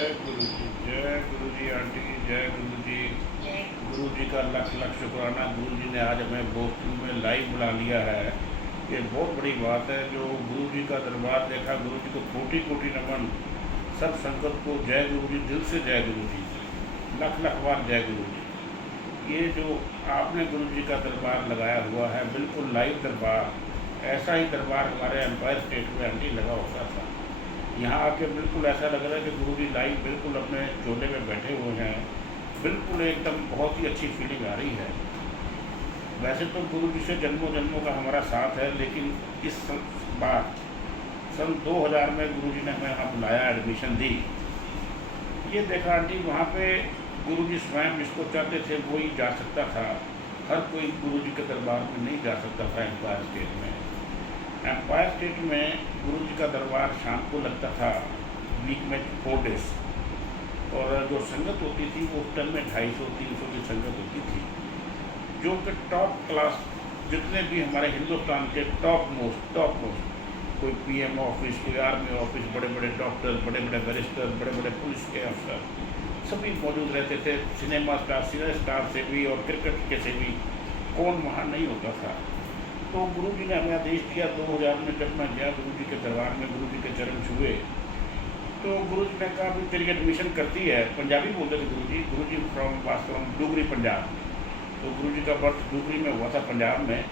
जय गुरु जी आंटी, जय गुरु जी। गुरु जी का लख लख शुक्राना। गुरु जी ने आज हमें बोस्टन में लाइव बुला लिया है। ये बहुत बड़ी बात है। जो गुरु जी का दरबार देखा, गुरु जी को कोटि कोटि नमन। सब संगत को जय गुरु जी, दिल से जय गुरु जी, लख लख बार जय गुरु जी। ये जो आपने गुरु जी का दरबार लगाया हुआ है, बिल्कुल लाइव दरबार। ऐसा ही दरबार हमारे एम्पायर स्टेट में आंटी लगा होता था। यहाँ आके बिल्कुल ऐसा लग रहा है कि गुरु जी लाइव बिल्कुल अपने चोले में बैठे हुए हैं। बिल्कुल एकदम बहुत ही अच्छी फीलिंग आ रही है। वैसे तो गुरु जी से जन्मों जन्मों का हमारा साथ है, लेकिन इस बार सन 2000 में गुरु जी ने हमें यहाँ बुलाया, एडमिशन दी। ये देखा आंटी, वहाँ पे गुरु जी स्वयं जिसको चाहते थे वो ही जा सकता था। हर कोई गुरु जी के दरबार में नहीं जा सकता था। एम्पायर स्टेट में गुरु जी का दरबार शाम को लगता था, वीक में 4 डेज। और जो संगत होती थी वो उस टाइम में 250-300 की संगत होती थी, जो कि टॉप क्लास, जितने भी हमारे हिंदुस्तान के टॉप मोस्ट कोई पीएम ऑफिस, कोई आर्मी ऑफिस, बड़े बड़े डॉक्टर, बड़े बड़े बैरिस्टर, बड़े बड़े पुलिस के अफसर सभी मौजूद रहते थे। सिनेमा स्टार से भी और क्रिकेट के से भी कौन वहाँ नहीं होता था। तो गुरु जी ने हमें आदेश दिया 2000 में, जब मैं गया गुरु जी के दरबार में, गुरु जी के चरण छुए, तो गुरु जी ने कहा भी तेरी एडमिशन करती है। पंजाबी बोलते थे गुरु जी फ्रॉम डुगरी पंजाब। तो गुरु जी का बर्थ डुगरी में हुआ था, पंजाब में।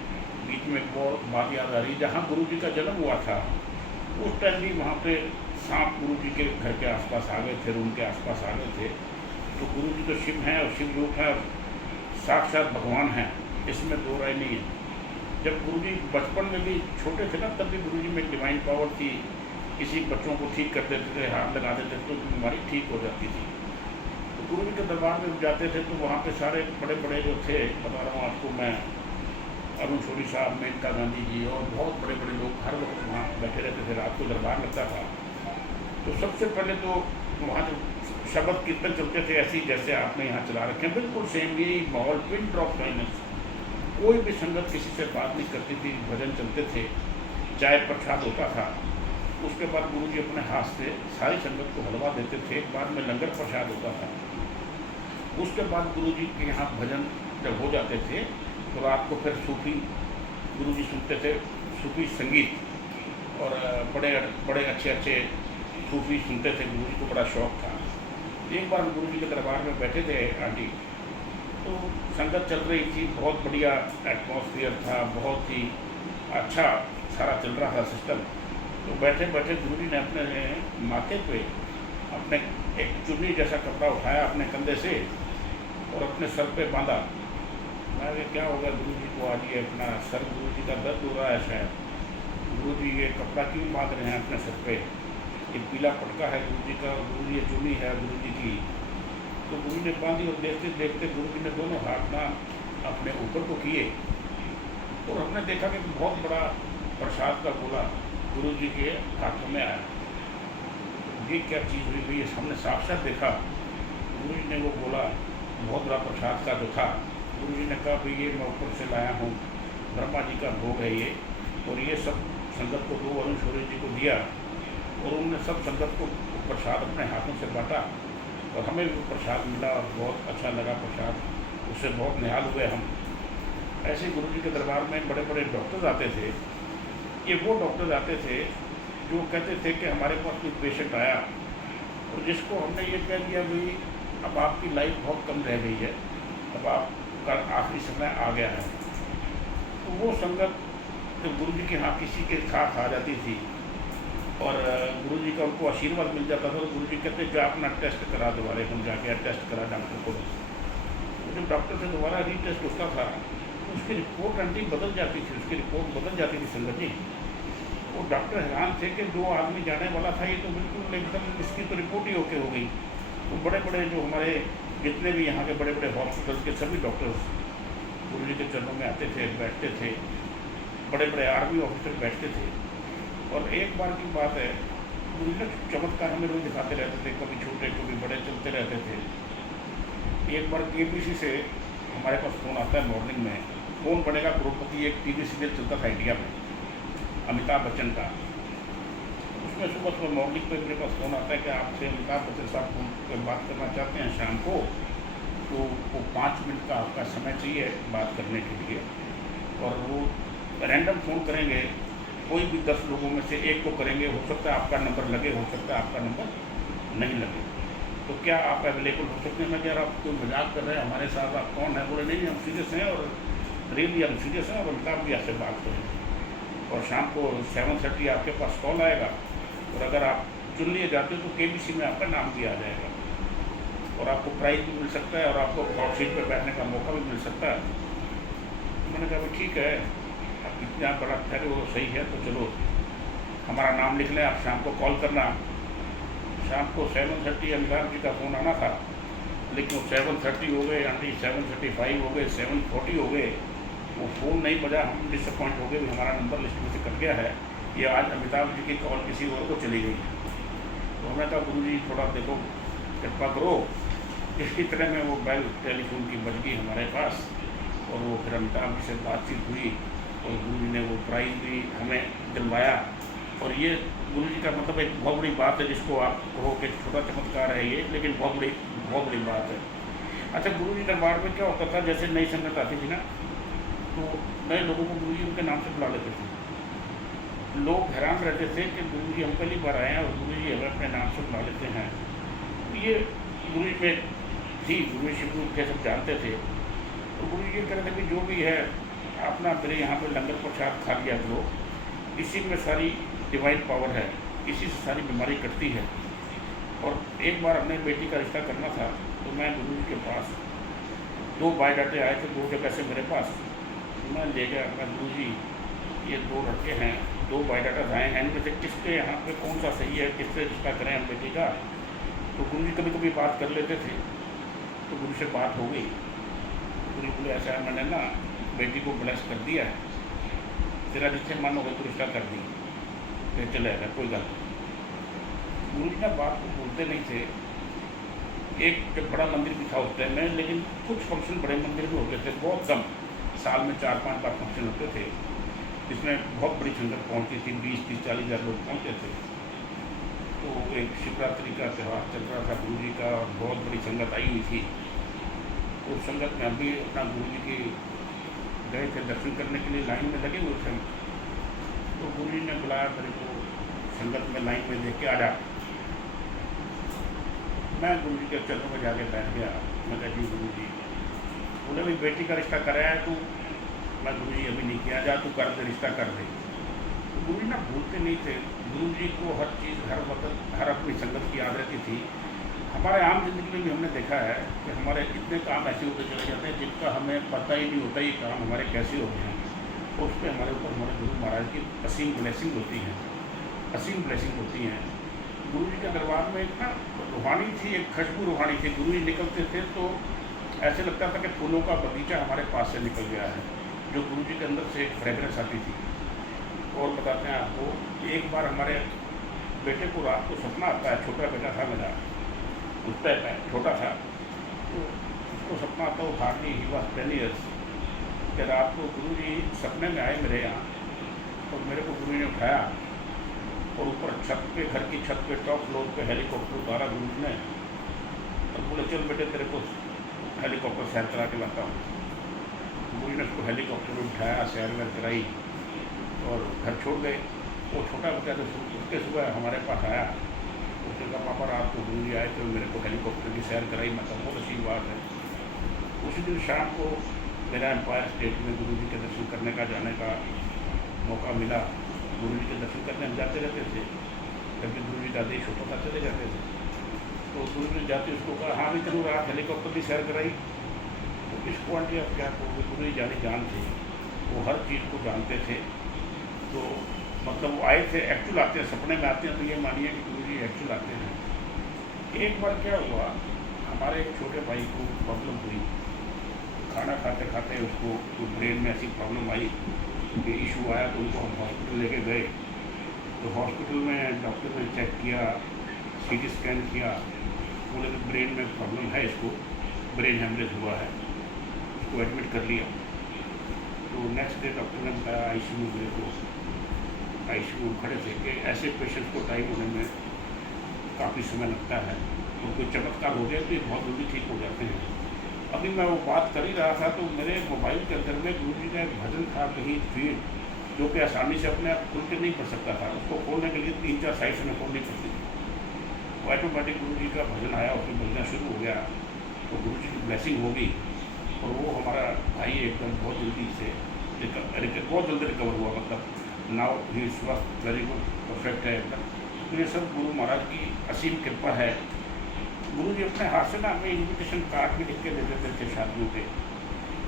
बीच में एक और बात याद आ रही, जहाँ गुरु जी का जन्म हुआ था उस टाइम भी वहाँ पे सांप गुरु जी के घर के आसपास आ गए थे, रूम के आसपास आ गए थे। तो गुरु जी तो शिव हैं और शिव रूप है, साक्षात भगवान हैं, इसमें दो राय नहीं है। जब गुरु जी बचपन में भी छोटे थे ना, तब भी गुरु जी में एक डिवाइन पावर थी। किसी बच्चों को ठीक कर देते थे, हाथ लगा देते थे तो बीमारी ठीक हो जाती थी। तो गुरु जी के दरबार में जाते थे तो वहाँ पे सारे बड़े बड़े जो थे, बता रहा हूँ आपको मैं, अरुण शोरी साहब, मेनका गांधी जी और बहुत बड़े बड़े लोग हर वक्त वहाँ बैठे रहते थे। रात को दरबार लगता था तो सबसे पहले तो वहाँ जो शब्द कीर्तन चलते थे, ऐसे ही जैसे आपने यहाँ चला रखे हैं, बिल्कुल सेम यही माहौल, पिन ड्रॉप साइलेंस। कोई भी संगत किसी से बात नहीं करती थी, भजन चलते थे, चाय प्रसाद होता था। उसके बाद गुरु जी अपने हाथ से सारी संगत को हलवा देते थे। एक बाद में लंगर प्रसाद होता था। उसके बाद गुरु जी के यहाँ भजन जब हो जाते थे तो रात को फिर सूफी गुरु जी सुनते थे, सूफी संगीत, और बड़े बड़े अच्छे अच्छे सूफी सुनते थे। गुरु जी को बड़ा शौक़ था। एक बार गुरु जी के दरबार में बैठे थे आंटी, तो संगत चल रही थी, बहुत बढ़िया एटमॉस्फेयर था, बहुत ही अच्छा सारा चल रहा था सिस्टम। तो बैठे बैठे गुरु जी ने अपने माथे पे अपने एक चुन्नी जैसा कपड़ा उठाया अपने कंधे से और अपने सर पे बांधा। मैं क्या होगा गुरु जी को, आज ये अपना सर गुरु जी का दर्द हो रहा है शायद, गुरु जी ये कपड़ा क्यों बांध रहे हैं अपने सर पे, ये पीला पटका है गुरु जी का, गुरु जी ये चुन्नी है गुरु जी की। तो गुरु ने बांधी और देखते देखते गुरु जी ने दोनों हाथ ना अपने ऊपर को किए और हमने देखा कि बहुत बड़ा प्रसाद का गोला गुरु जी के हाथों में आया। ये क्या चीज़ हुई भाई, हमने साक्षात देखा। गुरु जी ने वो गोला बहुत बड़ा प्रसाद का जो था, गुरु जी ने कहा भाई ये मैं ऊपर से लाया हूँ, ब्रह्मा जी का भोग है ये, और ये सब संगत को दो, अरुण शौरी जी को दिया और उन्होंने सब संगत को प्रसाद अपने हाथों से बांटा और हमें भी प्रसाद मिला और बहुत अच्छा लगा प्रसाद, उससे बहुत निहाल हुए हम। ऐसे गुरु जी के दरबार में बड़े बड़े डॉक्टर्स आते थे। ये वो डॉक्टर्स आते थे जो कहते थे कि हमारे पास कोई पेशेंट आया और जिसको हमने ये कह दिया भाई अब आपकी लाइफ बहुत कम रह गई है, अब आपका आखिरी समय आ गया है, तो वो संगत तो गुरु जी के यहाँ किसी के साथ आ जाती थी और गुरु जी का उनको आशीर्वाद मिल जाता था। तो गुरु जी कहते जो अपना टेस्ट करा, दोबारा हम जाके टेस्ट करा डॉक्टर को। तो जब डॉक्टर से दोबारा रीटेस्ट होता था तो उसकी रिपोर्ट आंटी बदल जाती थी, उसकी रिपोर्ट बदल जाती थी संगत जी। वो डॉक्टर हैरान थे कि जो आदमी जाने वाला था ये तो बिल्कुल एकदम, इसकी तो रिपोर्ट ही ओके हो गई। तो बड़े बड़े जो हमारे जितने भी यहाँ के बड़े बड़े हॉस्पिटल के सभी डॉक्टर्स गुरु जी के चरणों में आते थे, बैठते थे, बड़े बड़े आर्मी ऑफिसर बैठते थे। और एक बार की बात है, गुरु जी चमत्कार हमें रोज दिखाते रहते थे, कभी छोटे कभी बड़े चलते रहते थे। एक बार केबीसी से हमारे पास फ़ोन आता है मॉर्निंग में, कौन बनेगा करोड़पति, एक टीवी सीरियल चलता था इंडिया में, अमिताभ बच्चन का। उसमें सुबह सुबह मॉर्निंग पे मेरे पास फ़ोन आता है कि आपसे अमिताभ बच्चन साहब फ़ोन पे बात करना चाहते हैं शाम को, तो वो 5 मिनट का आपका समय चाहिए बात करने के लिए। और वो रैंडम फ़ोन करेंगे, कोई भी 10 लोगों में से एक को करेंगे, हो सकता है आपका नंबर लगे, हो सकता है आपका नंबर नहीं लगे। तो क्या आप अवेलेबल हो सकते हैं? मैं कह रहा, आप कोई मजाक कर रहे हैं हमारे साथ, आप कौन है? बोले नहीं, हम सीरियस हैं और रियली हम सीरियस हैं और अमिताभ जी आपसे बात करेंगे। और शाम को 7:30 आपके पास कॉल आएगा, और अगर आप चुन लिए जाते हो तो KBC में आपका नाम भी आ जाएगा और आपको प्राइज़ भी मिल सकता है और आपको हॉट सीट पर बैठने का मौका भी मिल सकता है। मैंने कहा भाई ठीक है, आप इतना बड़ा ठहरे वो सही है, तो चलो हमारा नाम लिख लें, आप शाम को कॉल करना। शाम को 7:30 अमिताभ जी का फ़ोन आना था, लेकिन वो 7:30 हो गए, यानी 7:35 हो गए, 7:40 हो गए, वो फ़ोन नहीं बजा। हम डिसअपॉइंट हो गए, हमारा नंबर लिस्ट में से कट गया है, ये आज अमिताभ जी की कॉल किसी और को चली गई। तो हमने कहा गुरु जी थोड़ा देखो, कृपा करो। इसी तरह में वो बेल टेलीफोन की बज गई हमारे पास, और वो फिर अमिताभ जी से बातचीत हुई और गुरु जी ने वो प्राइज़ भी हमें दिलवाया। और ये गुरु जी का मतलब एक बहुत बड़ी बात है, जिसको आप कहो कि छोटा चमत्कार है ये, लेकिन बहुत बड़ी बात है। अच्छा, गुरु जी दरबार में क्या होता था, जैसे नई संगत आती थी ना, तो नए लोगों को गुरु जी उनके नाम से बुला लेते थे। लोग हैरान रहते थे कि गुरु जी हम पहली बार आए हैं और गुरु जी हमें अपने नाम से बुला लेते हैं। तो ये गुरु जी में थी, गुरु जी शिव के सब जानते थे। तो गुरु जी ये कह रहे थे कि जो भी है अपना मेरे यहाँ पे लंगर प्रसाद खा लिया करो, इसी में सारी डिवाइन पावर है, इसी से सारी बीमारी कटती है। और एक बार अपने बेटी का रिश्ता करना था, तो मैं गुरु जी के पास 2 बायोडाटे आए थे 2 जगह से मेरे पास। मैं ले गया, मैं गुरु जी ये 2 लड़के हैं, 2 बायोडाटा आए हैं, इनमें से किसके यहाँ पे कौन सा सही है, किससे रिश्ता करें हम बेटी का। तो गुरु जी कभी कभी बात कर लेते थे, तो गुरु से बात हो गई। गुरु बोले ऐसा है, मैंने ना बेटी को ब्लेस कर दिया है, तेरा जिससे मन होगा तो रिश्ता कर दी, फिर चलेगा, कोई गल नहीं। गुरु जी ना बात को बोलते नहीं थे। एक बड़ा मंदिर भी था उस टाइम में, लेकिन कुछ फंक्शन बड़े मंदिर में होते थे, बहुत कम, साल में 4-5 बार फंक्शन होते थे, जिसमें बहुत बड़ी संगत पहुंचती थी, 20-30-40 हज़ार लोग पहुंचते थे। तो एक शिवरात्रि का त्यौहार चल रहा था गुरु जी का, और बहुत बड़ी संगत आई हुई थी। उस संगत में हम भी अपना गुरु जी की गए थे दर्शन करने के लिए, लाइन में लगे हुए थे। तो गुरु जी ने बुलाया मेरे को, संगत में लाइन में देख के आ जा। मैं गुरु जी के चरणों में जाके बैठ गया। मैं कहा जी गुरु जी, बोले भाई बेटी का रिश्ता कराया है तू? मैं गुरु जी अभी नहीं किया, जा तू कर दे, रिश्ता कर दे। तो गुरु जी ना भूलते नहीं थे। गुरु जी को हर चीज़, हर वक्त, हर अपनी संगत की याद रहती थी। हमारे आम जिंदगी में भी हमने देखा है कि हमारे इतने काम ऐसे होते चले जाते हैं जिनका हमें पता ही नहीं होता ये काम हमारे कैसे होते हैं, और उस पर हमारे ऊपर हमारे गुरु महाराज की असीम ब्लेसिंग होती हैं, असीम ब्लेसिंग होती हैं। गुरु जी के दरबार में एक ना रूहानी थी, एक खुशबू रूहानी थी। गुरु जी निकलते थे तो ऐसे लगता था कि फूलों का बगीचा हमारे पास से निकल गया है, जो गुरु जी के अंदर से एक फ्रेगरेंस आती थी। और बताते हैं आपको, एक बार हमारे बेटे को रात को सपना आता है, छोटा बेटा था मेरा, उस पर छोटा था, तो उसको सपना आता वो हार्डली ही वॉज 10 ईयर्स कि रात को गुरु जी सपने में आए मेरे यहाँ, और मेरे को गुरु जी ने उठाया और ऊपर छत पे, घर की छत पे, टॉप फ्लोर पे हेलीकॉप्टर उतारा गुरु जी ने, और बोले चल बेटे तेरे को हेलीकॉप्टर सैर करा के लाता हूँ। गुरु जी ने उसको हेलीकॉप्टर में उठाया, सैर वैर कराई और घर छोड़ गए। वो छोटा बच्चा तो उसके सुबह हमारे पास आया, उसने कहा पापा रात को गुरु जी आए तो मेरे को हेलीकॉप्टर की सैर कराई। मतलब बहुत अच्छी बात है। उसी दिन शाम को मेरा एम्पायर स्टेट में गुरु जी के दर्शन करने का, जाने का मौका मिला। गुरु जी के दर्शन करने हम जाते रहते थे, जबकि गुरु जी का आदेश होता था चले जाते थे। तो गुरु जी जाते उसको कहा हाँ भी चलूँ, रात हेलीकॉप्टर की सैर कराई। तो इस क्वालिटी आप क्या कहोगे, गुरु जी जाने जान थे, वो हर चीज़ को जानते थे। तो मतलब वो आए थे, एक्चुअल आते हैं, सपने में आते हैं, तो ये मानिए कि गुरु जी एक्चुअल आते हैं। एक बार क्या हुआ, हमारे एक छोटे भाई को प्रॉब्लम हुई, खाना खाते खाते उसको ब्रेन में ऐसी प्रॉब्लम आई कि इशू आया, तो उनको हम हॉस्पिटल लेके गए। तो हॉस्पिटल में डॉक्टर ने चेक किया, CT स्कैन किया, बोले कि ब्रेन में प्रॉब्लम है, इसको ब्रेन हेमरेज हुआ है, उसको एडमिट कर लिया। तो नेक्स्ट डे डॉक्टर ने बताया ICU में मेरे को आईसीयू में खड़े थे कि ऐसे पेशेंट को टाइम होने में काफ़ी समय लगता है, तो कोई चमत्कार हो गया तो ये बहुत जल्दी ठीक हो जाते हैं। अभी मैं वो बात कर ही रहा था तो मेरे मोबाइल के अंदर में गुरु जी का एक भजन था कहीं फीड, जो कि आसानी से अपने आप खुल के नहीं पढ़ सकता था। उसको खोलने के लिए 3-4 साइट में खोलनी पड़ती थी। वो ऑटोमेटिक गुरु जी का भजन आया, उसमें बजना शुरू हो गया, तो गुरु जी की ब्लेसिंग होगी और वो हमारा भाई एकदम बहुत जल्दी से बहुत जल्दी रिकवर हुआ। मतलब नाउ ही स्वस्थ, वेरी गुड, परफेक्ट है एकदम। तो ये सब गुरु महाराज की असीम कृपा है। गुरु जी अपने हाथ से ना हमें इन्विटेशन कार्ड भी लिख के दे देते थे, शादियों के,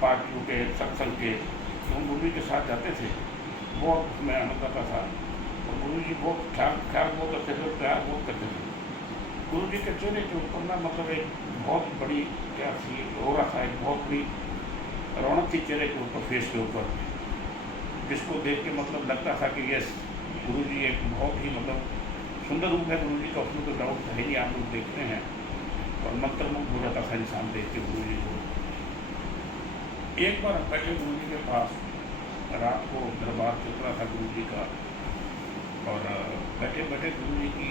पार्टियों के, सत्संग के। तो हम गुरु जी के साथ जाते थे, बहुत उसमें आनंद आता था। और गुरु जी बहुत ख्याल बहुत करते थे, प्यार बहुत करते थे। गुरु जी के चेहरे के ऊपर ना मतलब एक बहुत बड़ी क्या थी, हो रहा था, एक बहुत बड़ी रौनक थी चेहरे के ऊपर, फेस के ऊपर, जिसको देख के मतलब लगता था कि यस, गुरु जी एक बहुत ही मतलब सुंदर रूप है गुरु जी का, उसमें तो डाउट है नहीं। आप लोग देखते हैं और मंत्रमुग्ध हो जाता था इंसान देख के गुरु जी को। एक बार हम बैठे गुरु जी के पास, रात को दरबार चल रहा था गुरु जी का, और बैठे बैठे गुरु जी की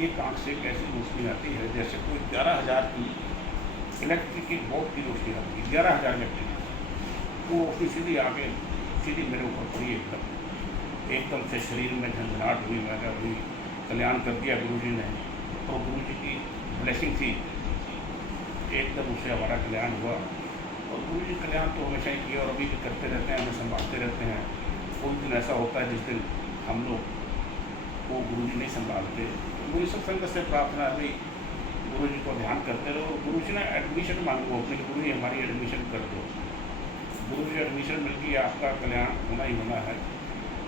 एक आँख से एक ऐसी रोशनी आती है जैसे कोई 11,000 की इलेक्ट्रिक की बोर्ड की रोशनी आती है, 11,000 इलेक्ट्रिक। वो रोशनी सीधी आके सीधी मेरे ऊपर पड़ी एकदम से शरीर में झंझनाहट हुई। मैं कहा भाई कल्याण कर दिया गुरु जी ने। तो गुरु जी की ब्लेसिंग थी, एकदम उससे हमारा कल्याण हुआ। और गुरु जी कल्याण तो हमेशा ही किया और अभी भी करते रहते हैं, हमें संभालते रहते हैं। कोई दिन ऐसा होता है जिस दिन हम लोग वो गुरु जी नहीं संभालते, तो मेरी सब संगत से प्रार्थना है भाई गुरु जी को ध्यान करते रहो। गुरु जी ने एडमिशन मांगो अपने, गुरु जी हमारी एडमिशन कर दो। गुरु जी एडमिशन मिल गई, आपका कल्याण होना ही होना है।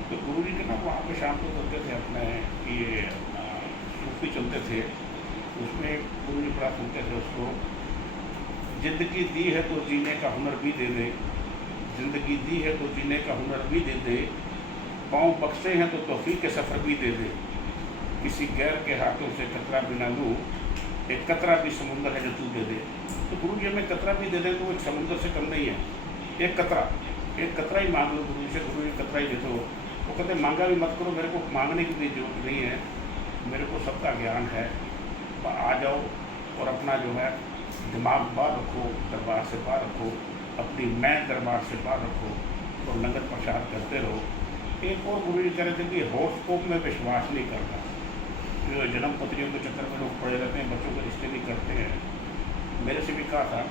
तो गुरु जी के ना वहाँ पे शाम को चलते थे अपने ये सूफी चलते थे, उसमें गुरु जी बड़ा सुनते थे उसको, जिंदगी दी है तो जीने का हुनर भी दे दे, जिंदगी दी है तो जीने का हुनर भी दे दे, पाँव बख्शे हैं तो तौफीक के सफ़र भी दे दे, किसी गैर के हाथों से कतरा भी ना लूँ, एक कतरा भी समुंदर है जो तू दे दे। तो गुरु जी हमें कतरा भी दे दे तो एक समुंदर से कम नहीं है, एक कतरा ही मांग लो गुरु जी से, गुरु जी कतरा ही दे दो। वो कहते मांगा भी मत करो, मेरे को मांगने की भी जरूरत नहीं है, मेरे को सबका ज्ञान है, आ जाओ और अपना जो है दिमाग बाहर रखो, दरबार से बाहर रखो, अपनी मैं दरबार से बाहर रखो और नगर प्रचार करते रहो। एक और गुरु जी कह रहे थे कि हॉरोस्कोप में विश्वास नहीं करना। जो जन्म पत्रियों के चक्कर में लोग पड़े रहते हैं, बच्चों के रिश्ते नहीं करते हैं। मेरे से भी कहा था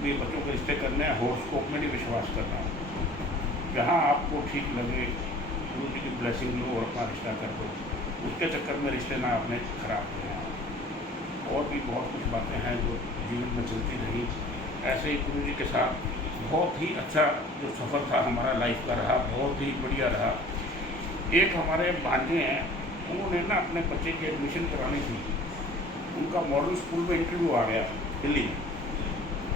कि बच्चों के रिश्ते करने हैं, हॉरोस्कोप में नहीं विश्वास करना। जहाँ आपको ठीक लगे गुरु जी की ब्लेसिंग लो और अपना रिश्ता कर दो, उसके चक्कर में रिश्ते ना अपने खराब हो। और भी बहुत कुछ बातें हैं जो जीवन में चलती रही। ऐसे ही गुरु जी के साथ बहुत ही अच्छा जो सफ़र था हमारा लाइफ का रहा, बहुत ही बढ़िया रहा। एक हमारे भांजे हैं, उन्होंने ना अपने बच्चे की एडमिशन करानी थी। उनका मॉडल स्कूल में इंटरव्यू आ गया दिल्ली में।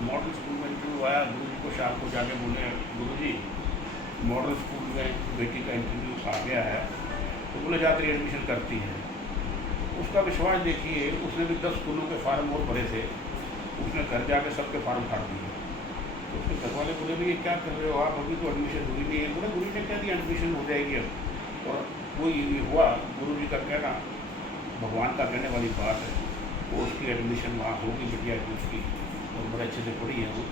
मॉडल स्कूल में इंटरव्यू आया, गुरु जी को शाम को जाके बोले गुरु जी मॉडल स्कूल में बेटी का इंटरव्यू आ गया है। तो बोले जाकर एडमिशन करती है। उसका विश्वास देखिए, उसने भी 10 स्कूलों के फार्म और भरे थे, उसने घर जाके सबके फार्म फाड़ दिए। तो उसके घर वाले बोले भैया क्या कर रहे हो आप, अभी तो एडमिशन हुई नहीं है। बोले गुरु जी ने कह दिया एडमिशन हो जाएगी अब। और कोई हुआ, गुरु जी का कहना भगवान का कहने वाली बात है, वो उसकी एडमिशन वहाँ होगी बिटिया की उसकी, और बड़े अच्छे से पढ़ी है वो।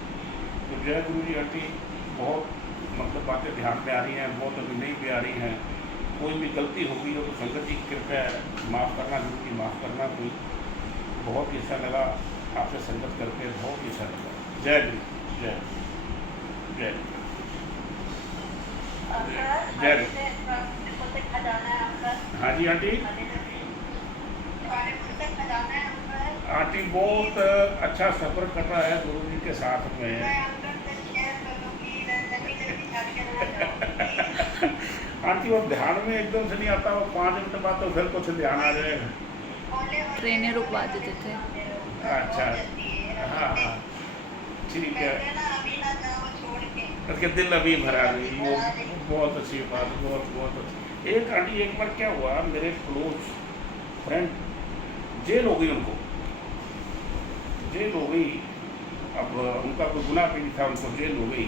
तो जय गुरु जी आंटी, बहुत मतलब बातें ध्यान में आ रही हैं, बहुत अभी नहीं भी आ रही हैं। कोई भी गलती होगी हो तो संगत जी कृपया माफ़ करना, गुरु जी माफ़ करना। कोई बहुत ही अच्छा लगा आपसे संगत करके, बहुत ही अच्छा लगा। जय गुरु, जय जय जय। हाँ जी आंटी, आंटी बहुत अच्छा सफ़र कर रहा है गुरु जी के साथ में। आंटी वो ध्यान में एकदम से नहीं आता, वो 5 मिनट बाद तो फिर कुछ ध्यान आ जाएगा। ट्रेनें रुकवा देते थे। अच्छा, हाँ हाँ ठीक है। उसके दिल अभी भरा नहीं, वो बहुत अच्छी बात, बहुत बहुत अच्छी। एक आंटी एक बार क्या हुआ, मेरे क्लोज फ्रेंड जेल हो गई, उनको जेल हो गई। अब उनका कोई गुनाह भी नहीं था, उनको जेल हो गई।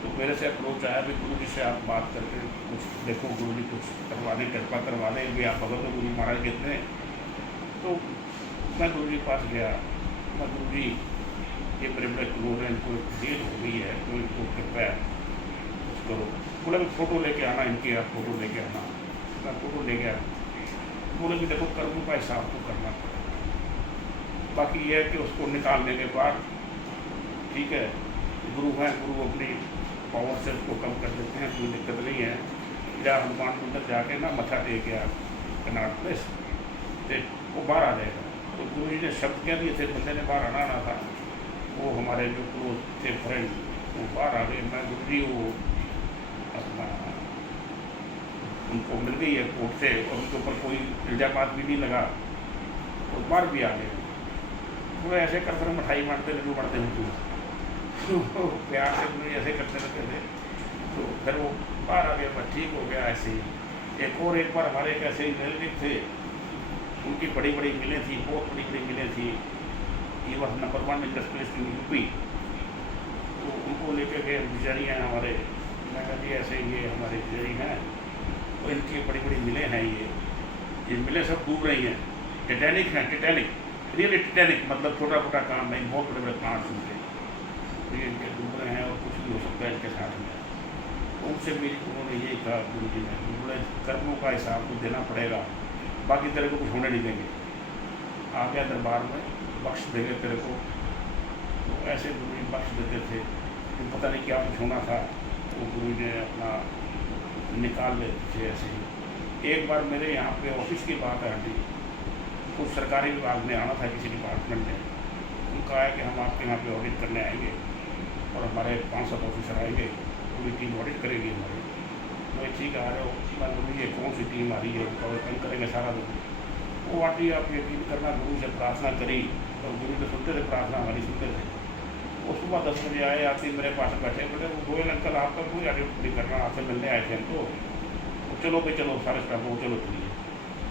तो फिर मेरे से अप्रोच आया भी गुरु जी से आप बात करके कुछ देखो, गुरु जी कुछ करवा दें, कृपा करवा दें भी आप भगत गुरु महाराज कहते हैं। तो मैं गुरु जी के पास गया। मैं गुरु जी ये बड़े बड़े क्लोज हैं, इनको देर हो गई है तो इनको कृपया कुछ करो। बोले भी फ़ोटो लेके आना इनकी, आप फ़ोटो लेके आना। मैं फ़ोटो ले गया। बोले कि देखो कर्मों का हिसाब तो करना पड़ेगा, बाकी ये है कि उसको निकालने के बाद ठीक है, गुरु हैं, गुरु अपनी पावर से उसको कम कर देते हैं, कोई दिक्कत नहीं है। या हनुमान मंदिर जाके ना मत्था टेक गया कनाट प्लेस तो वो बाहर आ जाएगा। तो गुरु जी ने शब्द कह दिए थे, बंदे ने बाहर आना था। वो हमारे जो क्लोज थे फ्रेंड वो बाहर आ गए। मैं गुरु जी वो अपना उनको मिल गई है कोर्ट से और उनके ऊपर कोई इल्जामात भी नहीं लगा, वो बाहर भी आ गए। वो ऐसे कर कर मिठाई बांटते लड्डू बांटते हैं तो प्यार से गुरु ऐसे करते रहते थे। तो फिर वो बाहर आ गया, बस ठीक हो गया। ऐसे ही एक बार हमारे एक ऐसे ही रिलेटिव थे, उनकी बड़ी बड़ी मिलें थी, बहुत बड़ी बड़ी मिलें थी। ये वह नंबर 1 इंडस्ट्रियलिस्ट इन यूपी। तो उनको लेके गए, पुजारी हैं हमारे। मैं कहा जी ऐसे ये हमारे पुजारी हैं, तो इनकी बड़ी बड़ी मिलें हैं। ये मिलें सब डूब रही हैं, टिटैनिक हैं, टिटैनिक, रियली टिटैनिक, मतलब छोटा मोटा काम नहीं, बहुत बड़े बड़े प्लांट्स उनके, ये इनके डूब रहे हैं और कुछ भी हो सकता है इनके साथ में। उनसे भी उन्होंने यही कहा गुरु जी ने, बोले कर्मों का हिसाब तो देना पड़ेगा, बाकी तेरे को कुछ होने नहीं देंगे। आ गया दरबार में, बख्श देंगे तेरे को। तो ऐसे गुरु जी बख्श देते थे, तो पता नहीं क्या कुछ होना था, तो गुरु जी ने अपना निकाल लेते थे ऐसे ही। एक बार मेरे यहाँ पे ऑफिस की बात आ गई, कुछ सरकारी विभाग में आना था, किसी डिपार्टमेंट में। उनका है कि हम आपके यहाँ पे ऑडिट करने आएंगे और हमारे 5-7 ऑफिसर आएंगे, पूरी टीम ऑडिट करेगी हमारी। मैं ठीक आ रहे हो, मैं बोलूँ ये कौन सी टीम आ रही है, उनका वेलकम करेंगे सारा दिन। वो आती आप यकीन करना, गुरु से प्रार्थना करी और गुरु तो सुनते थे, प्रार्थना हमारी सुनते थे। वो सुबह 10 बजे आए, आते मेरे पास बैठे, बोले वो गोयल अंकल आपका कोई ऑडिट नहीं करना, आपसे मिलने आए थे हमको। तो चलो भाई चलो, सारे स्टाफ को चलो चलिए।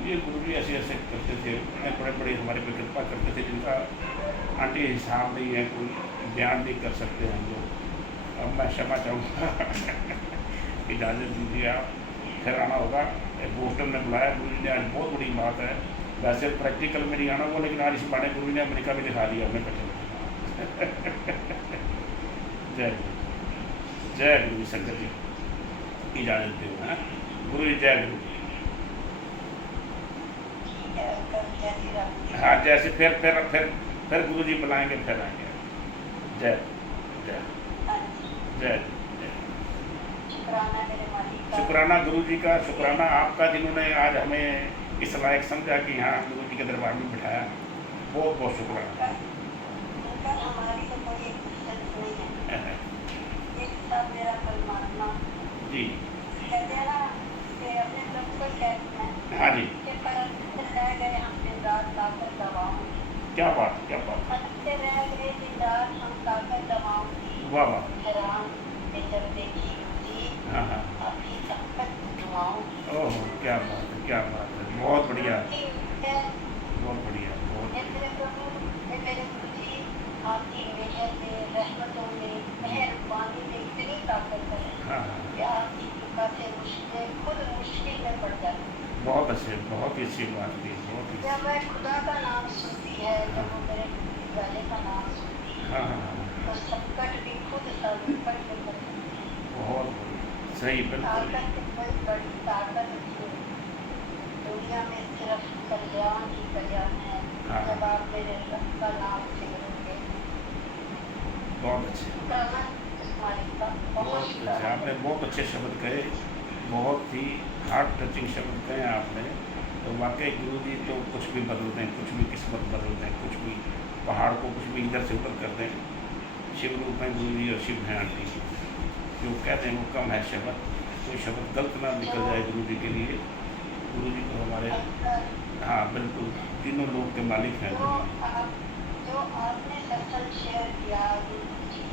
ये गुरु जी ऐसे ऐसे करते थे, बड़े बड़े हमारे पे कृपा करते थे, जिनका आंटी हिसाब नहीं है, कोई बयान नहीं कर सकते हम लोग। अब मैं क्षमा चाहूँगा इजाज़त दीजिए, आप फिर आना होगा। बोस्टन में बुलाया गुरु जी ने, आज बहुत बड़ी बात है। वैसे प्रैक्टिकल में नहीं आना हुआ, लेकिन आज इस बहाने गुरु जी ने अमेरिका में दिखा दिया हमें कटे। जय गुरु, जय गुरु शंकर जी, इजाज़त दो है गुरु जी, जय गुरु। हाँ जैसे फिर गुरु जी बुलाएंगे, फिर आएंगे। जय जय जय जय। शुक्राना गुरु जी का, शुक्राना आपका, जिन्होंने आज हमें इस लायक समझा कि यहाँ गुरु जी के दरबार में बिठाया। बहुत बहुत शुक्राना। जी हाँ जी, क्या बात, क्या बात, वाह वाह, हाँ हाँ, ओह क्या बात है, क्या बात है, बहुत बढ़िया, बहुत बढ़िया, बहुत हाँ हाँ, बहुत अच्छे, बहुत ही अच्छी बात की, बहुत ही जब मैं खुदा का नाम सुनती है, जब वो मेरे वाले का नाम सुनती है, हाँ हाँ हाँ, तो संकट भी खुद संकट में पड़ता है। बहुत सही, बिल्कुल ताकत से कोई बड़ी ताकत नहीं है। दुनिया में सिर्फ कल्याण ही कल्याण है। हाँ। जब आप मेरे रब का नाम सिमरोगे, बहुत अच्छे, बहुत अच्छे, आपने बहुत अच्छे शब्द कहे, बहुत ही हार्ट टचिंग शब्द कहे आपने। तो वाकई गुरु जी तो कुछ भी बदल दें, कुछ भी किस्मत बदल दें, कुछ भी पहाड़ को कुछ भी इधर से ऊपर कर दें। शिव रूप में गुरु जी और शिव हैं आंटी, जो कहते हैं वो कम है शब्द, कोई शब्द गलत ना निकल जाए गुरु जी के लिए। गुरु जी तो हमारे, हाँ बिल्कुल, तीनों लोग के मालिक हैं। जो आपने सफल शेयर किया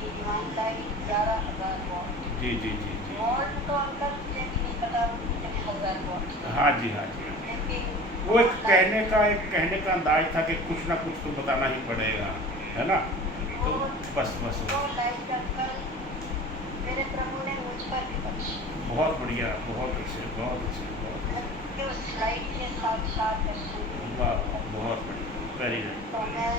ईमानदारी 11,000 वॉट, जी जी जी जी, वॉट तो अंकल मुझे भी नहीं पता, 10,000 वॉट। हाँ जी, हाँ जी, वो एक कहने का अंदाज था कि कुछ ना कुछ तो बताना ही पड़ेगा, है ना। तो बस बस वो लाइट अंकल मेरे प्रभु ने बहुत बढ़िया, बहुत अच्छे, बहुत अच्छे, बहुत अच्छे। तो स्लाइड के साथ साथ दर्शन वाह, बहुत बढ़िया, वेरी नाइस। तो मैं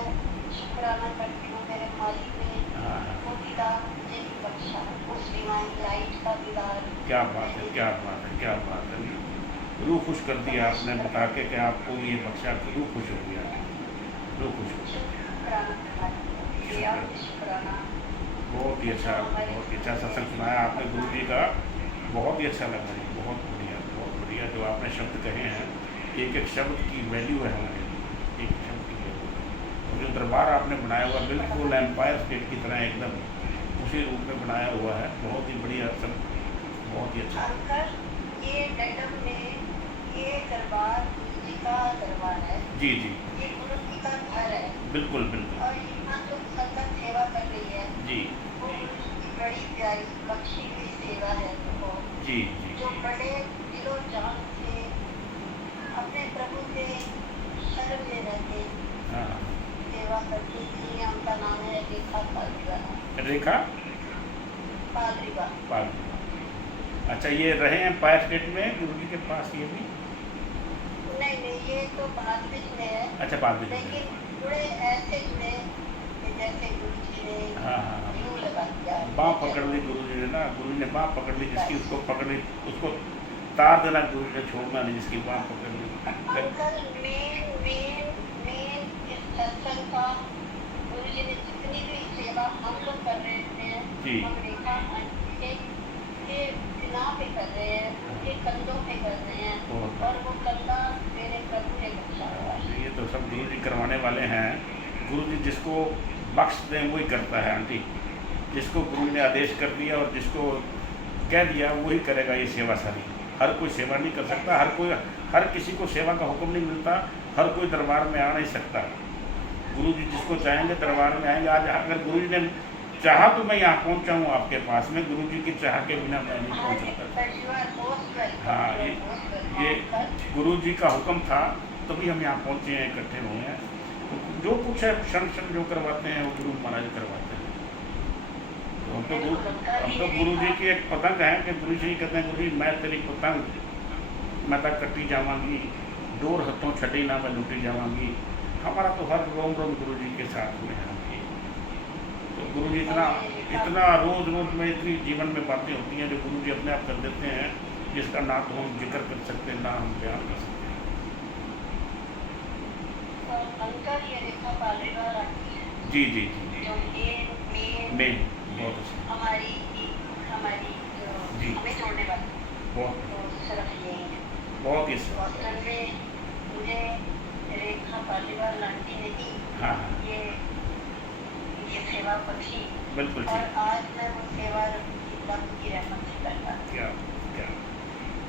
शुक्राना करती हूँ मेरे मालिक ने हाँ हाँ, वो दीदार मुझे भी बख्शा, उस डिवाइन लाइट का दीदार। क्या बात है, क्या बात है, क्या बात है। रूह खुश कर दिया आपने बता के कि आपको ये बख्शा कि रूह खुश हो गया, रूह खुश हो गया। शुक्राना करती हूँ, ये आपके शुक्राना। बहुत ही अच्छा, बहुत ही अच्छा सत्संग सुनाया आपने गुरु जी का, बहुत ही अच्छा लगा ये, बहुत बढ़िया, बहुत बढ़िया। जो आपने शब्द कहे हैं, एक एक शब्द की वैल्यू है हमारे लिए, एक शब्द की वैल्यू है। और जो दरबार आपने बनाया हुआ बिल्कुल एम्पायर स्टेट की तरह एकदम उसी रूप में बनाया हुआ है, बहुत ही बढ़िया सब, बहुत ही अच्छा। अंकल ये डडम में ये दरबार गुरु जी का दरबार है, जी जी, ये गुरु जी का घर है बिल्कुल बिल्कुल। और यहाँ तो संगत सेवा कर रही है, जी वो गुरु जी की बड़ी प्यारी बख्शी हुई सेवा है। तो जी जी जो बड़े दिलो जान से अपने प्रभु के शरण में रहते हाँ, सेवा करते, इसलिए उनका नाम है रेखा पालरीवा। रेखा पालरीवा पाल। अच्छा, ये रहे हैं एम्पायर स्टेट में गुरु जी के पास, ये भी? नहीं नहीं, ये तो भारत में है, अच्छा, बाद में। लेकिन जुड़े ऐसे जुड़े कि जैसे गुरु जी ने हाँ हाँ हाँ, यूं लगा दिया, बाँह पकड़ ली गुरु जी ने ना, गुरु जी ने बाँह पकड़ ली जिसकी, उसको पकड़ ली, उसको तार देना गुरु ने, छोड़ना नहीं जिसकी बाँह पकड़ ली। अंकल मेन मेन मेन इस सत्संग का गुरु जी ने जितनी भी सेवा हम लोग कर रहे थे, जी। हम रेखा आंटी के बिना पे कर रहे हैं, उनके कंधों पे कर रहे हैं, बहुत। और वो कंधा मेरे प्रभु ने बख्शा हुआ है। ये तो सब गुरु जी करवाने वाले हैं। गुरु जी जिसको बख्श दें वही करता है आंटी, जिसको गुरु ने आदेश कर दिया और जिसको कह दिया वही करेगा ये सेवा सारी। हर कोई सेवा नहीं कर सकता, हर किसी को सेवा का हुक्म नहीं मिलता, हर कोई दरबार में आ नहीं सकता। गुरु जी जिसको चाहेंगे दरबार में आएंगे। आज अगर गुरु जी ने चाहा तो मैं यहाँ पहुँचा हूँ आपके पास में, गुरु जी की चाह के बिना मैं नहीं पहुँच सकता। हाँ, ये गुरु जी का हुक्म था तभी हम यहाँ पहुँचे हैं, इकट्ठे हुए हैं। तो जो कुछ है क्षण क्षण जो करवाते हैं वो गुरु महाराज करवाते हैं। तो हम तो गुरु जी की एक पतंग है कि गुरु जी कहते हैं, गुरु जी मैं तेरी पतंग मैं तक कट्टी जावांगी, डोर हथों छटी ना मैं लुटी जावांगी। हमारा तो हर रोम रोम गुरु जी के साथ में है। तो गुरु जी इतना रोज रोज में इतनी जीवन में बातें होती हैं जो गुरु जी अपने आप कर देते हैं, जिसका ना तो हम जिक्र कर सकते हैं ना हम बयान कर सकते हैं। अंकल ये रेखा पालरीवा जी जी जी जी, जो मेन बहुत अच्छा, हमारी जी। हमें जोड़ने वाली बहुत तो सिर्फ यही है। बहुत ही अच्छा। असल में मुझे रेखा पालरीवा आंटी ने दी हाँ हाँ, ये सेवा बख्शी, बिल्कुल और ठीक। आज मैं वो सेवा रब की रहमत से कर पाती क्या क्या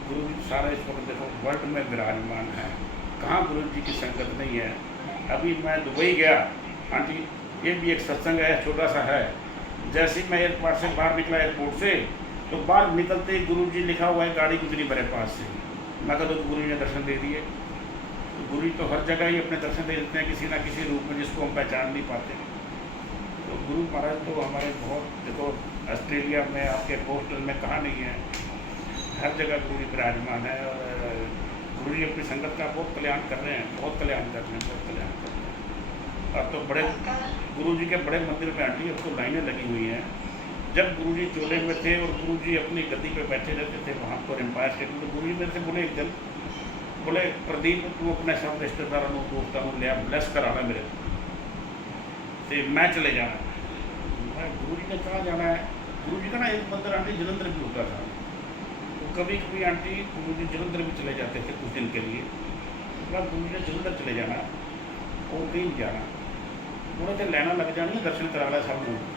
गुरु जी सारा इस वक्त देखो वर्ल्ड में विराजमान है, कहाँ गुरु जी की संगत नहीं है। अभी मैं दुबई गया आंटी, ये भी एक सत्संग है, छोटा सा है। जैसे ही मैं एयरपोर्ट से बाहर निकला, एयरपोर्ट से तो बाहर निकलते ही गुरु जी लिखा हुआ है, गाड़ी गुजरी मेरे पास से। मैं कहता तो गुरु जी ने दर्शन दे दिए। तो गुरु जी तो हर जगह ही अपने दर्शन दे देते हैं किसी ना किसी रूप में, जिसको हम पहचान नहीं पाते। तो गुरु महाराज तो हमारे बहुत, देखो ऑस्ट्रेलिया में आपके पोस्टल में कहाँ नहीं है, हर जगह गुरु जी विराजमान है। और गुरु जी अपनी संगत का बहुत कल्याण कर रहे हैं, बहुत कल्याण कर रहे हैं, बहुत कल्याण कर रहे हैं। अब तो बड़े गुरु जी के बड़े मंदिर में आंटी अब तो लाइनें लगी हुई हैं। जब गुरु जी चोले में थे और गुरु जी अपनी गद्दी पे बैठे रहते थे वहाँ पर एम्पायर स्टेट में, तो गुरु जी मेरे से बोले एक दिन, बोले प्रदीप तू अपने सब रिश्तेदारों को दोस्तों को लिया ब्लेस कराना मेरे से, मैं चले जाना। मैं गुरु जी ने कहाँ जाना है? गुरु जी का ना एक मंदिर आंटी जलंधर भी होता था, तो कभी कभी आंटी गुरु जी जलंधर भी चले जाते थे कुछ दिन के लिए। मैं गुरु जी ने जलंधर चले जाना और कहीं जाना, बोले थे लेना लग जानी दर्शन करा ला सब लोग।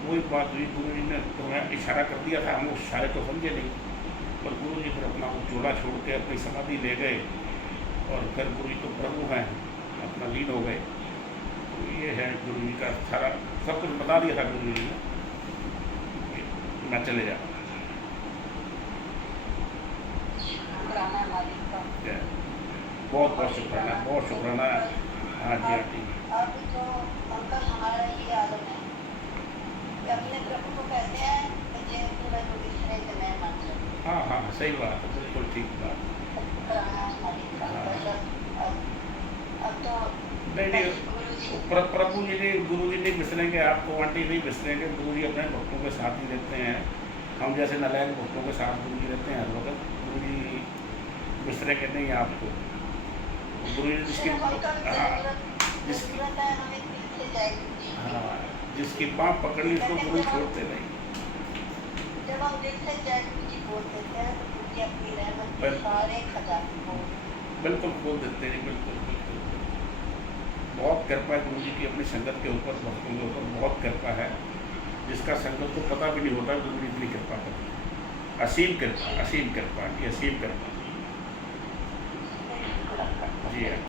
वही बात हुई, गुरु जी ने तो मैं इशारा कर दिया था, हम उस इशारे को समझे नहीं, पर गुरु जी फिर अपना वो चोला छोड़ के अपनी समाधि ले गए और फिर गुरु जी तो प्रभु हैं, अपना लीन हो गए। तो ये है गुरु जी का सारा सब कुछ बता दिया था गुरु जी ने, मैं चले जा। शुक्राना मालिक का। बहुत बहुत शुक्राना, बहुत शुक्राना। हाँ जी आंटी। अब तो अंकल हमारा ये आदत है कि अपने प्रभु को कहते हैं कि जे तू मैं तो बिसरे के मैं मान सकूं। हाँ हाँ सही बात है, बिल्कुल ठीक बात। कराना हमारी हाँ। अब तो नहीं नहीं, गुरुजी प्रभु जी ने, गुरु जी नहीं बिसरेंगे आपको, आंटी नहीं बिसरेंगे। गुरु जी अपने भक्तों के साथ ही रहते हैं। हम जैसे नालायक भक्तों के साथ गुरु जी रहते हैं हर वक्त। गुरु जी बिसरेंगे नहीं आपको। गुरु जी जिसकी, सिर्फ हमको हाँ, जिसकी, जरूरत है, हमें दिल से जय गुरु जी की। हाँ, जिसकी बाँह पकड़ ली उसको गुरु छोड़ते नहीं। जब हम दिल से जय गुरु जी बोल देते हैं तो गुरु जी अपनी रहमत के बिल्कुल। सारे खजाने खोल बिल्कुल खोल देते हैं, बिल्कुल बिल्कुल बिल्कुल। बहुत कृपा है गुरु जी की अपनी संगत के ऊपर, भक्तों के ऊपर बहुत कृपा है। जिसका संगत को पता भी नहीं होता, गुरु जी इतनी कृपा करते हैं। असीम कृपा, असीम कृपा, ये असीम कृपा। जी हाँ।